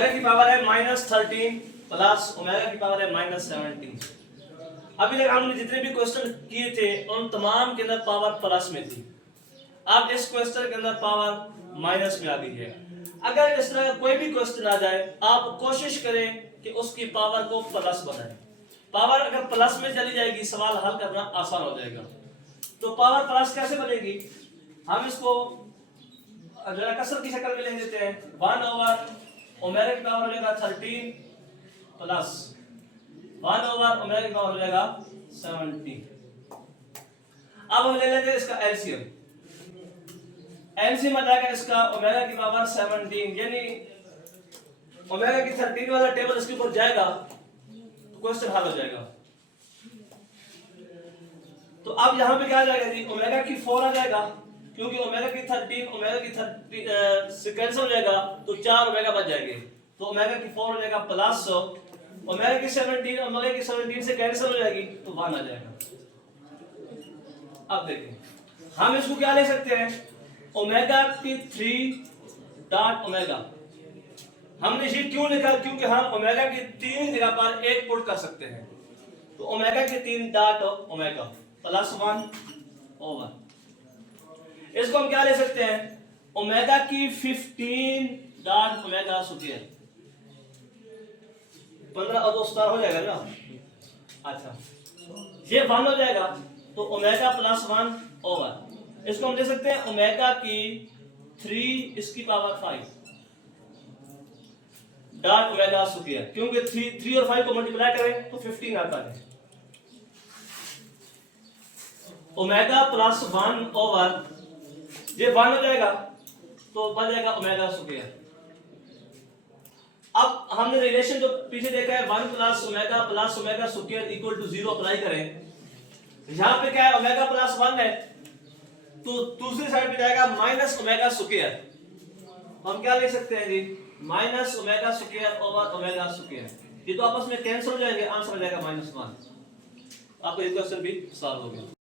Omega की power है -13 plus omega की पावर है -17। अभी तक हमने जितने भी क्वेश्चन किए थे उन तमाम के अंदर पावर प्लस में थी। अब इस क्वेश्चन के अंदर पावर माइनस में आ गई है। अगर इस तरह का कोई भी क्वेश्चन आ जाए, आप कोशिश करें कि उसकी पावर को प्लस बनाएं। पावर अगर प्लस में चली जाएगी, सवाल हल करना आसान हो जाएगा। तो पावर प्लस कैसे बनेगी? हम इसको जरा कसर की शक्ल में लिख देते हैं। 1 ओमेगा की पावर हो जाएगा 13 प्लस 1 ओमेगा की पावर हो जाएगा 17। अब हम ले लेते हैं इसका एलसीएम। एलसीएम आ जाएगा इसका ओमेगा की पावर 17, यानी ओमेगा की 13 वाला टेबल इसके ऊपर जाएगा तो क्वेश्चन हल हो जाएगा। तो अब यहां पे क्या आ जाएगा जी? ओमेगा की 4 आ जाएगा, क्योंकि ओमेगा की 13 ओमेगा की 30 से कैंसिल हो जाएगा तो 4 ओमेगा बच जाएंगे। तो ओमेगा की 4 हो जाएगा प्लस ओमेगा की 17 ओमेगा की 17 से कैंसिल हो जाएगी तो 1 आ जाएगा। अब देखिए हम इसको क्या ले सकते हैं? ओमेगा की 3 डॉट ओमेगा। हमने ये क्यों लिखा? क्योंकि हम ओमेगा की 3 जगह पर 1 पुट कर सकते हैं। तो ओमेगा की 3 डॉट ओमेगा प्लस 1 ओवर। इसको हम क्या ले सकते हैं? ओमेगा की 15 डॉट ओमेगा स्क्वायर। 15 और 2 17 हो जाएगा ना? अच्छा, ये 1 हो जाएगा तो ओमेगा प्लस 1 ओवर। इसको हम ले सकते हैं ओमेगा की 3 इसकी पावर 5 डॉट ओमेगा स्क्वायर, क्योंकि 3 और 5 को मल्टीप्लाई करें तो 15 आता है। ओमेगा प्लस 1 ओवर, ये 1 हो जाएगा तो बच जाएगा ओमेगा स्क्वायर। अब हमने रिलेशन जो पीछे देखा है 1 plus omega square equal to 0 apply करें। यहां पे क्या है? ओमेगा प्लस 1 है तो दूसरी साइड पे जाएगा माइनस ओमेगा स्क्वायर। हम क्या ले सकते हैं जी? Minus omega square over omega square. ये तो आपस में कैंसिल हो जाएंगे, आंसर हो जाएगा -1। आपका ये क्वेश्चन भी सॉल्व हो गया।